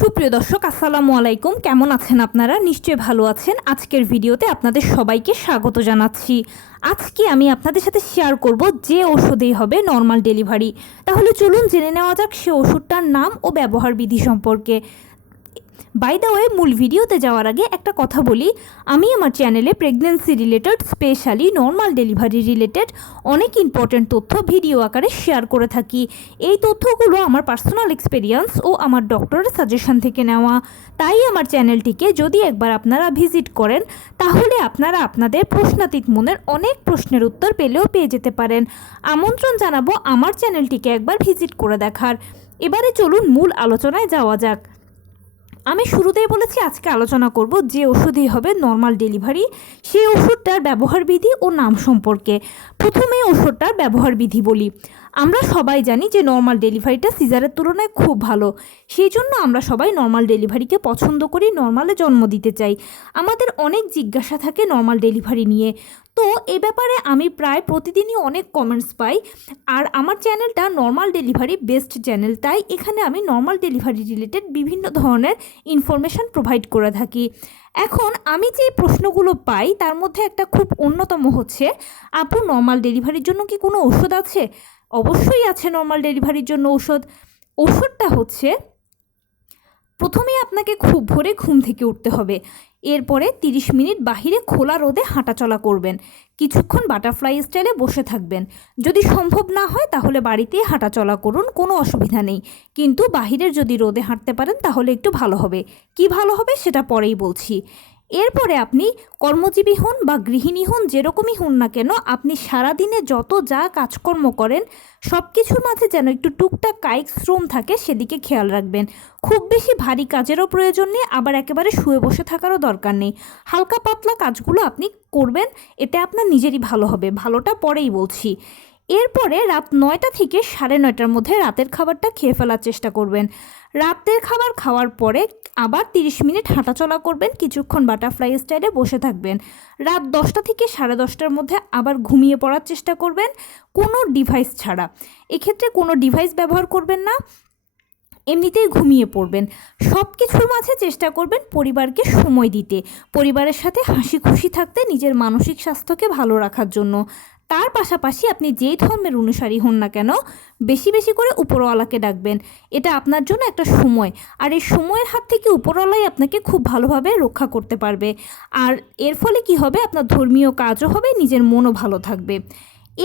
সুপ্রিয় দর্শক, আসসালামু আলাইকুম। কেমন আছেন আপনারা? নিশ্চয়ই ভালো আছেন। আজকের ভিডিওতে আপনাদের সবাইকে স্বাগত জানাচ্ছি। আজকে আমি আপনাদের সাথে শেয়ার করব যে ওষুধেই হবে নর্মাল ডেলিভারি। তাহলে চলুন জেনে নেওয়া যাক সে ওষুধটার নাম ও ব্যবহার বিধি সম্পর্কে। বাই দ্য ওয়ে, মূল ভিডিওতে যাওয়ার আগে একটা কথা বলি, আমি আমার চ্যানেলে pregnancy related, specially normal delivery related অনেক ইম্পর্ট্যান্ট তথ্য ভিডিও আকারে শেয়ার করে থাকি। এই তথ্যগুলো আমার পার্সোনাল এক্সপিরিয়েন্স ও আমার ডক্টরের সাজেশন থেকে নেওয়া। তাই আমার চ্যানেলটিকে যদি একবার আপনারা ভিজিট করেন, তাহলে আপনারা আপনাদের প্রশ্নাতীত মনের অনেক প্রশ্নের উত্তর পেয়ে যেতে পারেন। আমন্ত্রণ জানাবো আমার চ্যানেলটিকে একবার ভিজিট করে দেখার। এবারে চলুন মূল আলোচনায় যাওয়া যাক। আমি শুরুতেই বলেছি আজকে আলোচনা করব যে ওষুধই হবে নর্মাল ডেলিভারি, সেই ওষুধটার ব্যবহার বিধি ও নাম সম্পর্কে। প্রথমে ওষুধটার ব্যবহার বিধি বলি। আমরা সবাই জানি যে নর্মাল ডেলিভারিটা সিজারের তুলনায় খুব ভালো। সেই জন্য আমরা সবাই নর্মাল ডেলিভারিকে পছন্দ করি, নর্মালে জন্ম দিতে চাই। আমাদের অনেক জিজ্ঞাসা থাকে নর্মাল ডেলিভারি নিয়ে। তো এ ব্যাপারে আমি প্রায় প্রতিদিনই অনেক কমেন্টস পাই। আর আমার চ্যানেলটা নর্মাল ডেলিভারি বেস্ট চ্যানেল, তাই এখানে আমি নর্মাল ডেলিভারি রিলেটেড বিভিন্ন ধরনের ইনফরমেশান প্রোভাইড করে থাকি। এখন আমি যে প্রশ্নগুলো পাই তার মধ্যে একটা খুব অন্যতম হচ্ছে, আপু নর্মাল ডেলিভারির জন্য কি কোনো ওষুধ আছে? অবশ্যই আছে নর্মাল ডেলিভারির জন্য ওষুধটা হচ্ছে, প্রথমেই আপনাকে খুব ভোরে ঘুম থেকে উঠতে হবে। এরপরে 30 মিনিট বাহিরে খোলা রোদে হাঁটাচলা করবেন। কিছুক্ষণ বাটারফ্লাই স্টাইলে বসে থাকবেন। যদি সম্ভব না হয় তাহলে বাড়িতেই হাঁটাচলা করুন, কোনো অসুবিধা নেই। কিন্তু বাহিরের যদি রোদে হাঁটতে পারেন তাহলে একটু ভালো হবে। কি ভালো হবে সেটা পরেই বলছি। এরপরে আপনি কর্মজীবী হন বা গৃহিণী হন, যেরকমই হন না কেন, আপনি সারাদিনে যত যা কাজকর্ম করেন সব কিছুর মাঝে যেন একটু টুকটাক কায়িক শ্রম থাকে, সেদিকে খেয়াল রাখবেন। খুব বেশি ভারী কাজেরও প্রয়োজন নেই, আবার একেবারে শুয়ে বসে থাকারও দরকার নেই। হালকা পাতলা কাজগুলো আপনি করবেন, এতে আপনার নিজেরই ভালো হবে। ভালোটা পরেই বলছি। এরপরে রাত 9টা থেকে 9:30টার মধ্যে রাতের খাবারটা খেয়ে ফেলার চেষ্টা করবেন। রাতের খাবার খাওয়ার পরে আবার 30 মিনিট হাঁটাচলা করবেন, কিছুক্ষণ বাটারফ্লাই স্টাইলে বসে থাকবেন। রাত 10টা থেকে 10:30টার মধ্যে আবার ঘুমিয়ে পড়ার চেষ্টা করবেন, কোনো ডিভাইস ছাড়া। এক্ষেত্রে কোনো ডিভাইস ব্যবহার করবেন না, এমনিতেই ঘুমিয়ে পড়বেন। সব কিছুর মাঝে চেষ্টা করবেন পরিবারকে সময় দিতে, পরিবারের সাথে হাসি খুশি থাকতে, নিজের মানসিক স্বাস্থ্যকে ভালো রাখার জন্য। তার পাশাপাশি আপনি যেই ধর্মের অনুসারী হন না কেন, বেশি বেশি করে উপরওয়ালাকে ডাকবেন। এটা আপনার জন্য একটা সময়, আর এই সময়ের হাত থেকে উপরওয়ালাই আপনাকে খুব ভালোভাবে রক্ষা করতে পারবে। আর এর ফলে কি হবে, আপনার ধর্মীয় কাজও হবে, নিজের মনও ভালো থাকবে।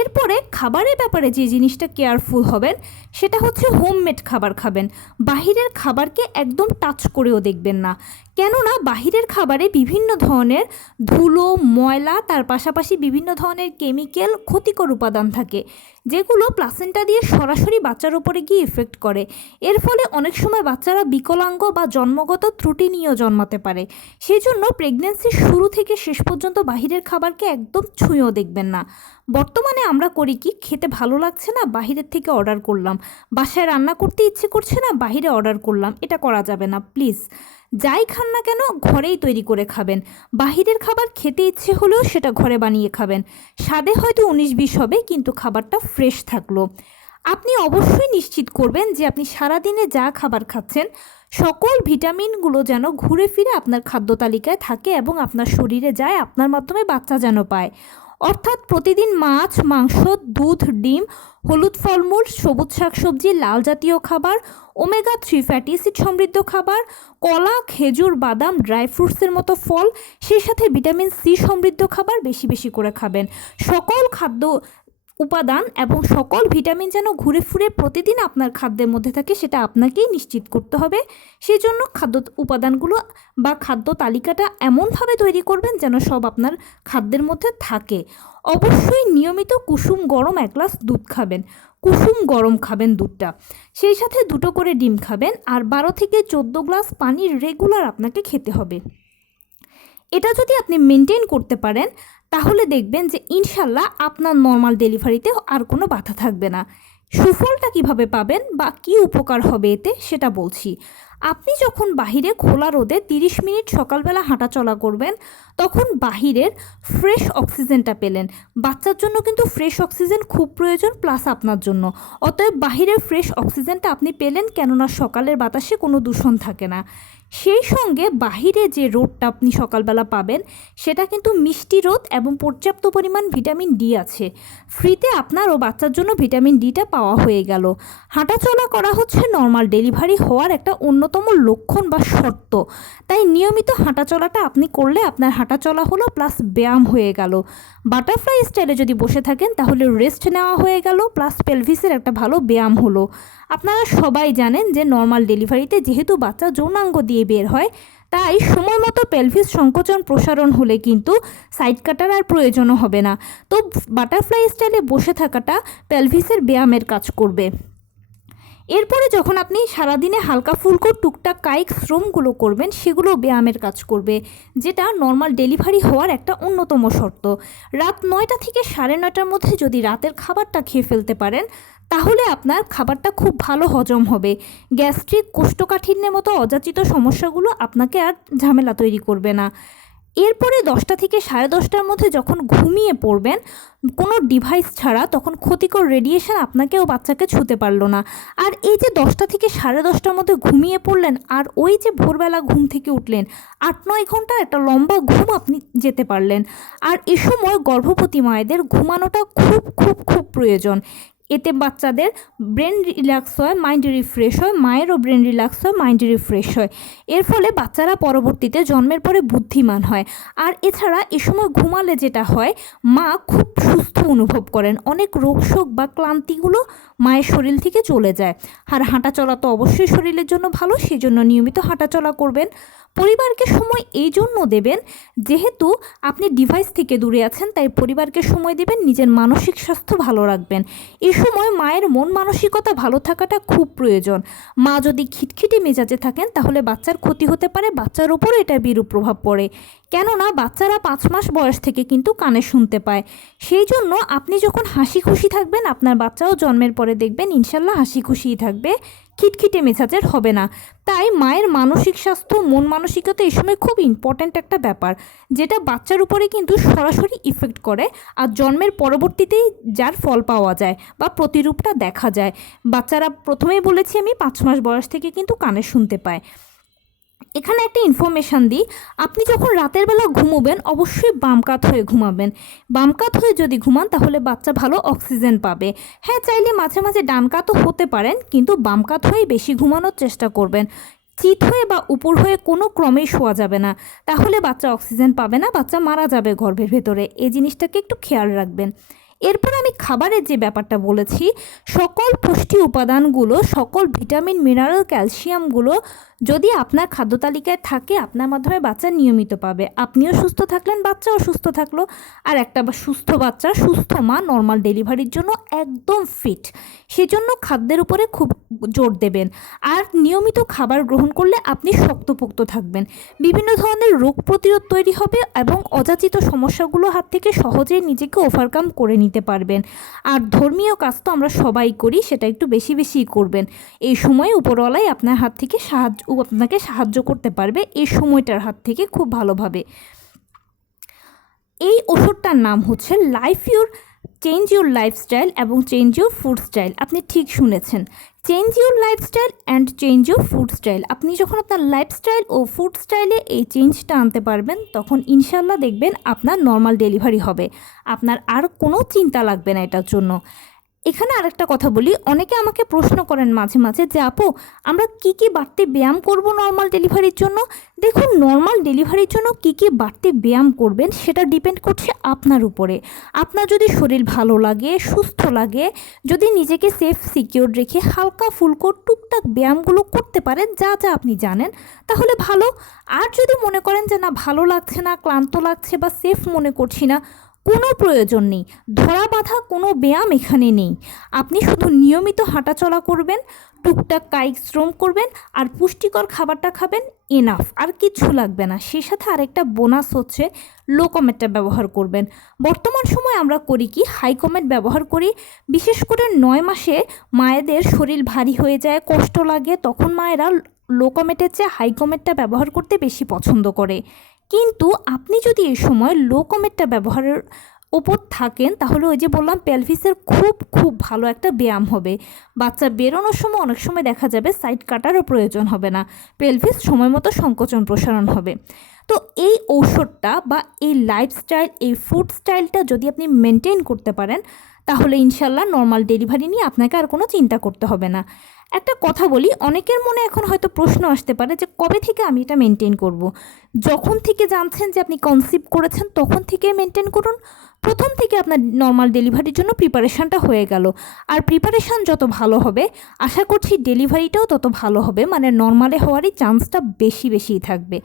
এরপরে খাবারের ব্যাপারে যে জিনিসটা কেয়ারফুল হবেন সেটা হচ্ছে হোমমেড খাবার খাবেন। বাহিরের খাবারকে একদম টাচ করেও দেখবেন না, কেননা বাহিরের খাবারে বিভিন্ন ধরনের ধুলো, ময়লা, তার পাশাপাশি বিভিন্ন ধরনের কেমিক্যাল, ক্ষতিকর উপাদান থাকে, যেগুলো প্লাসেন্টা দিয়ে সরাসরি বাচ্চার উপরে গিয়ে ইফেক্ট করে। এর ফলে অনেক সময় বাচ্চারা বিকলাঙ্গ বা জন্মগত ত্রুটি নিয়েও জন্মাতে পারে। সেই জন্য প্রেগনেন্সির শুরু থেকে শেষ পর্যন্ত বাহিরের খাবারকে একদম ছুঁয়েও দেখবেন না। বর্তমানে আমরা করি কি, খেতে ভালো লাগছে না, বাহিরের থেকে অর্ডার করলাম। বাসায় রান্না করতে ইচ্ছে করছে না, বাহিরে অর্ডার করলাম। এটা করা যাবে না প্লিজ। যাই খান না কেন ঘরেই তৈরি করে খাবেন। বাহিরের খাবার খেতে ইচ্ছে হলেও সেটা ঘরে বানিয়ে খাবেন। স্বাদে হয়তো 19-20 হবে, কিন্তু খাবারটা ফ্রেশ থাকলো। আপনি অবশ্যই নিশ্চিত করবেন যে আপনি সারাদিনে যা খাবার খাচ্ছেন সকল ভিটামিনগুলো যেন ঘুরে ফিরে আপনার খাদ্য তালিকায় থাকে এবং আপনার শরীরে যায়, আপনার মাধ্যমে বাচ্চা যেন পায়। অর্থাৎ প্রতিদিন মাছ, মাংস, দুধ, ডিম, হলুদ ফলমূল, সবুজ শাকসবজি, লাল জাতীয় খাবার, ওমেগা-3 ফ্যাটি অ্যাসিড সমৃদ্ধ খাবার, কলা, খেজুর, বাদাম, ড্রাই ফ্রুটসের মতো ফল, সেই সাথে ভিটামিন সি সমৃদ্ধ খাবার বেশি বেশি করে খাবেন। সকল খাদ্য উপাদান এবং সকল ভিটামিন যেন ঘুরে ফিরে প্রতিদিন আপনার খাদ্যের মধ্যে থাকে, সেটা আপনাকেই নিশ্চিত করতে হবে। সেই জন্য খাদ্য উপাদানগুলো বা খাদ্য তালিকাটা এমনভাবে তৈরি করবেন যেন সব আপনার খাদ্যের মধ্যে থাকে। অবশ্যই নিয়মিত কুসুম গরম 1 গ্লাস দুধ খাবেন, কুসুম গরম খাবেন দুধটা। সেই সাথে 2টো করে ডিম খাবেন, আর 12 থেকে 14 গ্লাস পানি রেগুলার আপনাকে খেতে হবে। এটা যদি আপনি মেনটেন করতে পারেন তাহলে দেখবেন যে ইনশাল্লাহ আপনার নর্মাল ডেলিভারিতে আর কোনো বাধা থাকবে না। সুফলটা কিভাবে পাবেন বা কি উপকার হবে এতে সেটা বলছি। আপনি যখন বাহিরে খোলা রোদে 30 মিনিট সকালবেলা হাঁটাচলা করবেন, তখন বাহিরের ফ্রেশ অক্সিজেনটা পেলেন। বাচ্চার জন্য কিন্তু ফ্রেশ অক্সিজেন খুব প্রয়োজন, প্লাস আপনার জন্য। অতএব বাহিরের ফ্রেশ অক্সিজেনটা আপনি পেলেন, কেননা সকালের বাতাসে কোনো দূষণ থাকে না। সেই সঙ্গে বাহিরে যে রোদটা আপনি সকালবেলা পাবেন, সেটা কিন্তু মিষ্টি রোদ এবং পর্যাপ্ত পরিমাণ ভিটামিন ডি আছে। ফ্রিতে আপনার ও বাচ্চার জন্য ভিটামিন ডিটা পাওয়া হয়ে গেল। হাঁটাচলা করা হচ্ছে নর্মাল ডেলিভারি হওয়ার একটা অন্যতম লক্ষণ বা শর্ত। তাই নিয়মিত হাঁটাচলাটা আপনি করলে আপনার হাঁটাচলা হলো, প্লাস ব্যায়াম হয়ে গেল। বাটারফ্লাই স্টাইলে যদি বসে থাকেন তাহলে রেস্ট নেওয়া হয়ে গেল, প্লাস পেলভিসের একটা ভালো ব্যায়াম হলো। আপনারা সবাই জানেন যে নর্মাল ডেলিভারিতে যেহেতু বাচ্চা যৌনাঙ্গ দিয়ে বের হয়, তাই সময় মতো পেলভিস সংকোচন প্রসারণ হলে কিন্তু সাইড কাটার আর প্রয়োজনও হবে না। তো বাটারফ্লাই স্টাইলে বসে থাকাটা পেলভিসের ব্যায়ামের কাজ করবে। এরপরে যখন আপনি সারাদিনে হালকা ফুলকো টুকটাক কায়িক শ্রমগুলো করবেন, সেগুলো ব্যায়ামের কাজ করবে, যেটা নর্মাল ডেলিভারি হওয়ার একটা অন্যতম শর্ত। রাত 9টা থেকে 9:30টার মধ্যে যদি রাতের খাবারটা খেয়ে ফেলতে পারেন, তাহলে আপনার খাবারটা খুব ভালো হজম হবে। গ্যাস্ট্রিক, কোষ্ঠকাঠিন্যের মতো অযাচিত সমস্যাগুলো আপনাকে আর ঝামেলা তৈরি করবে না। এরপরে 10টা থেকে 10:30টার মধ্যে যখন ঘুমিয়ে পড়বেন কোনো ডিভাইস ছাড়া, তখন ক্ষতিকর রেডিয়েশন আপনাকে ও বাচ্চাকে ছুঁতে পারলো না। আর এই যে 10টা থেকে 10:30টার মধ্যে ঘুমিয়ে পড়লেন, আর ওই যে ভোরবেলা ঘুম থেকে উঠলেন, 8-9 ঘন্টার একটা লম্বা ঘুম আপনি যেতে পারলেন। আর এ সময় গর্ভবতী মায়েদের ঘুমানোটা খুব খুব খুব প্রয়োজন। এতে বাচ্চাদের ব্রেন রিল্যাক্স হয়, মাইন্ড রিফ্রেশ হয়, মায়েরও ব্রেন রিল্যাক্স হয়, মাইন্ড রিফ্রেশ হয়। এর ফলে বাচ্চারা পরবর্তীতে জন্মের পরে বুদ্ধিমান হয়। আর এছাড়া এ সময় ঘুমালে যেটা হয়, মা খুব সুস্থ অনুভব করেন, অনেক রোগশোক বা ক্লান্তিগুলো মায়ের শরীর থেকে চলে যায়। আর হাঁটাচলা তো অবশ্যই শরীরের জন্য ভালো, সেজন্য নিয়মিত হাঁটাচলা করবেন। পরিবারকে সময় এই জন্য দেবেন, যেহেতু আপনি ডিভাইস থেকে দূরে আছেন, তাই পরিবারকে সময় দেবেন, নিজের মানসিক স্বাস্থ্য ভালো রাখবেন। এই সময় মায়ের মন মানসিকতা ভালো থাকাটা খুব প্রয়োজন। মা যদি খিটখিটে মেজাজে থাকেন, তাহলে বাচ্চার ক্ষতি হতে পারে, বাচ্চার উপরও এটার বিরূপ প্রভাব পড়ে। কেননা বাচ্চারা 5 মাস বয়স থেকে কিন্তু কানে শুনতে পায়। সেই জন্য আপনি যখন হাসি খুশি থাকবেন, আপনার বাচ্চাও জন্মের পরে দেখবেন ইনশাল্লাহ হাসি খুশিই থাকবে, খিটখিটে মেজাজের হবে না। তাই মায়ের মানসিক স্বাস্থ্য, মন মানসিকতা এই সময় খুব ইম্পর্ট্যান্ট একটা ব্যাপার, যেটা বাচ্চার উপরে কিন্তু সরাসরি ইফেক্ট করে। আর জন্মের পরবর্তীতেই যার ফল পাওয়া যায় বা প্রতিরূপটা দেখা যায়। বাচ্চারা প্রথমেই বলেছি আমি 5 মাস বয়স থেকে কিন্তু কানে শুনতে পায়। এখানে একটা ইনফরমেশান দিই, আপনি যখন রাতের বেলা ঘুমোবেন অবশ্যই বাম কাত হয়ে ঘুমাবেন। বাম কাত হয়ে যদি ঘুমান তাহলে বাচ্চা ভালো অক্সিজেন পাবে। হ্যাঁ, চাইলে মাঝে মাঝে ডান কাতও হতে পারেন, কিন্তু বাম কাত হয়ে বেশি ঘুমানোর চেষ্টা করবেন। চিত হয়ে বা উপর হয়ে কোনো ক্রমেই শোয়া যাবে না, তাহলে বাচ্চা অক্সিজেন পাবে না, বাচ্চা মারা যাবে গর্ভের ভেতরে। এই জিনিসটাকে একটু খেয়াল রাখবেন। এরপর আমি খাবারের যে ব্যাপারটা বলেছি, সকল পুষ্টি উপাদানগুলো, সকল ভিটামিন, মিনারেল, ক্যালসিয়ামগুলো যদি আপনার খাদ্য তালিকায় থাকে, আপনার মাধ্যমে বাচ্চা নিয়মিত পাবে। আপনিও সুস্থ থাকলেন, বাচ্চাও সুস্থ থাকলো। আর একটা সুস্থ বাচ্চা, সুস্থ মা নর্মাল ডেলিভারির জন্য একদম ফিট। সেজন্য খাদ্যের উপরে খুব জোর দেবেন। আর নিয়মিত খাবার গ্রহণ করলে আপনি শক্তপোক্ত থাকবেন, বিভিন্ন ধরনের রোগ প্রতিরোধ তৈরি হবে এবং অযাচিত সমস্যাগুলো হাত থেকে সহজেই নিজেকে ওভারকাম করে নিতে পারবেন। আর ধর্মীয় কাজ তো আমরা সবাই করি, সেটা একটু বেশি বেশিই করবেন। এই সময় উপরওয়ালাই আপনার হাত থেকে আপনাকে সাহায্য করতে পারবে, এই সময়টার হাত থেকে খুব ভালোভাবে। এই ওষুধটার নাম হচ্ছে চেঞ্জ ইউর লাইফস্টাইল এবং চেঞ্জ ইউর ফুড স্টাইল। আপনি ঠিক শুনেছেন, change your lifestyle and change your food style. আপনি যখন আপনার লাইফস্টাইল ও ফুড স্টাইলে এই চেঞ্জটা আনতে পারবেন, তখন ইনশাল্লাহ দেখবেন আপনার নর্মাল ডেলিভারি হবে। আপনার আর কোনো চিন্তা লাগবে না এটার জন্য। এখানে আরেকটা কথা বলি, অনেকে আমাকে প্রশ্ন করেন মাঝে মাঝে যে আপু, আমরা কি কি বাড়তি ব্যায়াম করব নর্মাল ডেলিভারির জন্য? দেখুন, নর্মাল ডেলিভারির জন্য কি কি বাড়তি ব্যায়াম করবেন সেটা ডিপেন্ড করছে আপনার উপরে। আপনার যদি শরীর ভালো লাগে, সুস্থ লাগে, যদি নিজেকে সেফ সিকিউর রেখে হালকা ফুলকো টুকটাক ব্যায়ামগুলো করতে পারেন, যা যা আপনি জানেন, তাহলে ভালো। আর যদি মনে করেন যে না, ভালো লাগছে না, ক্লান্ত লাগছে বা সেফ মনে করছি না, কোনো প্রয়োজন নেই, ধরা বাঁধা কোনো ব্যায়াম এখানে নেই। আপনি শুধু নিয়মিত হাঁটাচলা করবেন, টুকটাক কায়িক শ্রম করবেন, আর পুষ্টিকর খাবারটা খাবেন, এনাফ। আর কিছু লাগবে না। সেই সাথে আরেকটা বোনাস হচ্ছে লো কমেটটা ব্যবহার করবেন। বর্তমান সময় আমরা করি কি, হাই কমেট ব্যবহার করি। বিশেষ করে 9 মাসে মায়েদের শরীর ভারী হয়ে যায়, কষ্ট লাগে, তখন মায়েরা লো কমেটের চেয়ে হাই কমেটটা ব্যবহার করতে বেশি পছন্দ করে। কিন্তু আপনি যদি এই সময় লো কমেটটা ব্যবহারের ওপর থাকেন তাহলে ওই যে বললাম পেলভিসের খুব ভালো একটা ব্যায়াম হবে। বাচ্চা বেরোনোর সময় অনেক সময় দেখা যাবে সাইড কাটারও প্রয়োজন হবে না, পেলভিস সময় মতো সংকোচন প্রসারণ হবে। তো এই ঔষধটা বা এই লাইফস্টাইল, এই ফুড স্টাইলটা যদি আপনি মেনটেন করতে পারেন তাহলে ইনশাল্লাহ নর্মাল ডেলিভারি নিয়ে আপনাকে আর কোনো চিন্তা করতে হবে না। একটা কথা বলি, অনেকের মনে এখন হয়তো প্রশ্ন আসতে পারে যে কবে থেকে আমি এটা মেনটেন করব। যখন থেকে জানছেন যে আপনি কনসিভ করেছেন তখন থেকে মেনটেন করুন। প্রথম থেকে আপনার নর্মাল ডেলিভারির জন্য প্রিপারেশানটা হয়ে গেল। আর প্রিপারেশান যত ভালো হবে আশা করছি ডেলিভারিটাও তত ভালো হবে, মানে নর্মালে হওয়ারই চান্সটা বেশিই থাকবে।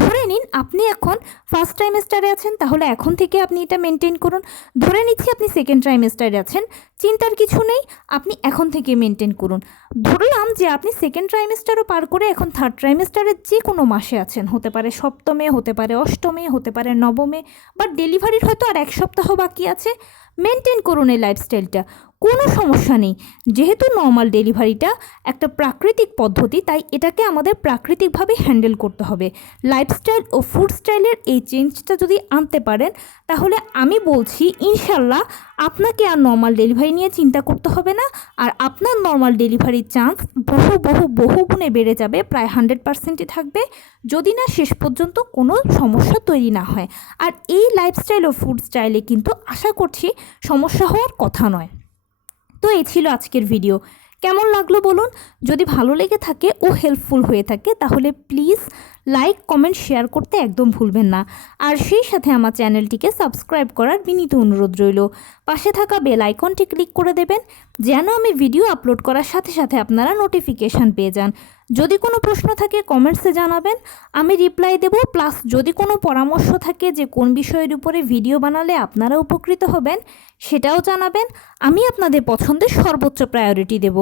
ধরে নিন আপনি এখন ফার্স্ট ট্রাইমেস্টারে আছেন, তাহলে এখন থেকে আপনি এটা মেনটেন করুন। ধরে নিচ্ছি আপনি সেকেন্ড ট্রাইমেস্টারে আছেন, চিন্তার কিছু নেই, আপনি এখন থেকে মেনটেন করুন। ধরলাম যে আপনি সেকেন্ড ট্রাইমেস্টারও পার করে এখন থার্ড ট্রাইমেস্টারের যে কোনো মাসে আছেন, হতে পারে সপ্তমে, হতে পারে অষ্টমে, হতে পারে নবমে, বা ডেলিভারির হয়তো আর এক সপ্তাহ বাকি আছে। মেনটেন করুন এই লাইফস্টাইলটা, কোনো সমস্যা নেই। যেহেতু নর্মাল ডেলিভারিটা একটা প্রাকৃতিক পদ্ধতি, তাই এটাকে আমাদের প্রাকৃতিকভাবে হ্যান্ডেল করতে হবে। লাইফস্টাইল ও ফুড স্টাইলের এই চেঞ্জটা যদি আনতে পারেন তাহলে আমি বলছি ইনশাল্লাহ আপনাকে আর নর্মাল ডেলিভারি নিয়ে চিন্তা করতে হবে না। আর আপনার নর্মাল ডেলিভারির চান্স বহু গুণে বেড়ে যাবে, প্রায় 100%ই থাকবে, যদি না শেষ পর্যন্ত কোনো সমস্যা তৈরি না হয়। আর এই লাইফস্টাইল ও ফুড স্টাইলে কিন্তু আশা করছি সমস্যা হওয়ার কথা নয়। তো এই ছিল আজকের ভিডিও। কেমন লাগলো বলুন? যদি ভালো লেগে থাকে ও হেল্পফুল হয়ে থাকে তাহলে প্লিজ লাইক, কমেন্ট, শেয়ার করতে একদম ভুলবেন না। আর সেই সাথে আমার চ্যানেলটিকে সাবস্ক্রাইব করার বিনীত অনুরোধ রইল। পাশে থাকা বেল আইকনটি ক্লিক করে দেবেন যেন আমি ভিডিও আপলোড করার সাথে সাথে আপনারা নোটিফিকেশান পেয়ে যান। যদি কোনো প্রশ্ন থাকে কমেন্টসে জানাবেন, আমি রিপ্লাই দেব। প্লাস যদি কোনো পরামর্শ থাকে যে কোন বিষয়ের উপরে ভিডিও বানালে আপনারা উপকৃত হবেন সেটাও জানাবেন, আমি আপনাদের পছন্দের সর্বোচ্চ প্রায়োরিটি দেব।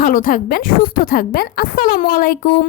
ভালো থাকবেন, সুস্থ থাকবেন। আসসালামু আলাইকুম।